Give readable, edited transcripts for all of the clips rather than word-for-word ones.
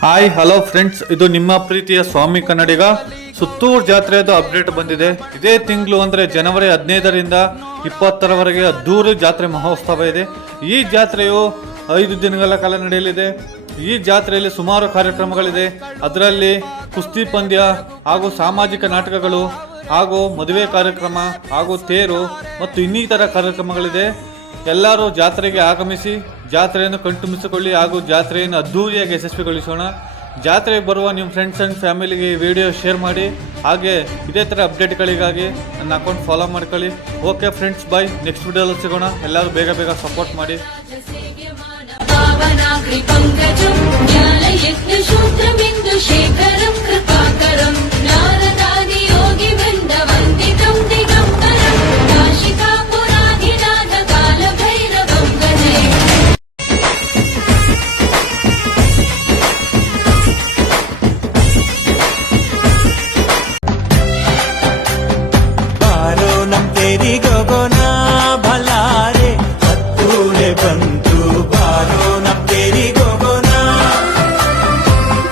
Hi hello friends, ಇದು ನಿಮ್ಮ ಪ್ರೀತಿಯ ಸ್ವಾಮಿ ಕನ್ನಡಿಗ. ಸುತ್ತೂರು ಜಾತ್ರೆಯದು ಅಪ್ಡೇಟ್ ಬಂದಿದೆ. ಇದೇ ತಿಂಗಳು ಅಂದರೆ ಜನವರಿ 15ರಿಂದ 20ರವರೆಗೆ ಅದ್ದೂರಿ ಜಾತ್ರೆ ಮಹೋತ್ಸವ ಇದೆ. ಈ ಜಾತ್ರೆಯು 5 ದಿನಗಳ ಕಾಲ ನಡೆಯಲಿದೆ. ಈ ಜಾತ್ರೆಯಲ್ಲಿ ಸುಮಾರು ಕಾರ್ಯಕ್ರಮಗಳಿದೆ. ಅದರಲ್ಲಿ ಕುಸ್ತಿ ಪಂದ್ಯ ಹಾಗೂ ಸಾಮಾಜಿಕ ನಾಟಕಗಳು ಹಾಗೂ ಮದುವೆ ಕಾರ್ಯಕ್ರಮ ಹಾಗೂ ತೇರು ಮತ್ತು ಇನ್ನಿತರ ಕಾರ್ಯಕ್ರಮಗಳಿದೆ. ಎಲ್ಲರೂ ಜಾತ್ರೆಗೆ ಆಗಮಿಸಿ ಜಾತ್ರೆಯನ್ನು ಕಣ್ತುಂಬಿಸಿಕೊಳ್ಳಿ ಹಾಗೂ ಜಾತ್ರೆಯನ್ನು ಅದ್ದೂರಿಯಾಗಿ ಯಶಸ್ವಿಗೊಳಿಸೋಣ. ಜಾತ್ರೆಗೆ ಬರುವ ನಿಮ್ಮ ಫ್ರೆಂಡ್ಸ್ ಆ್ಯಂಡ್ ಫ್ಯಾಮಿಲಿಗೆ ವಿಡಿಯೋ ಶೇರ್ ಮಾಡಿ. ಹಾಗೆ ಇದೇ ಥರ ಅಪ್ಡೇಟ್ಗಳಿಗಾಗಿ ನನ್ನ ಅಕೌಂಟ್ ಫಾಲೋ ಮಾಡ್ಕೊಳ್ಳಿ. ಓಕೆ ಫ್ರೆಂಡ್ಸ್, ಬಾಯ್. ನೆಕ್ಸ್ಟ್ ವಿಡಿಯೋದಲ್ಲಿ ಸಿಗೋಣ. ಎಲ್ಲರೂ ಬೇಗ ಸಪೋರ್ಟ್ ಮಾಡಿ. गोगोना भलारे हत्तूरे बंतु बारो नम तेरी गोगोना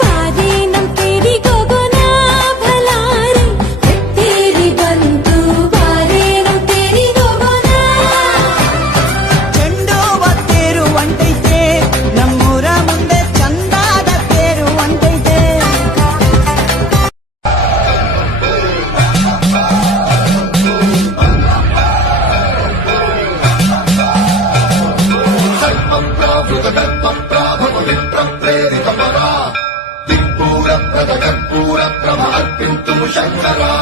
बारे नम तेरी गोगोना भलारे तेरी बंतु बारे नम तेरी गोगोना चंडो वत्तेरु अंटैते नम्मूर मुंदे चंदाद तेरु अंटैते कर्पूर प्रभ अर्पिन्तु शङ्करा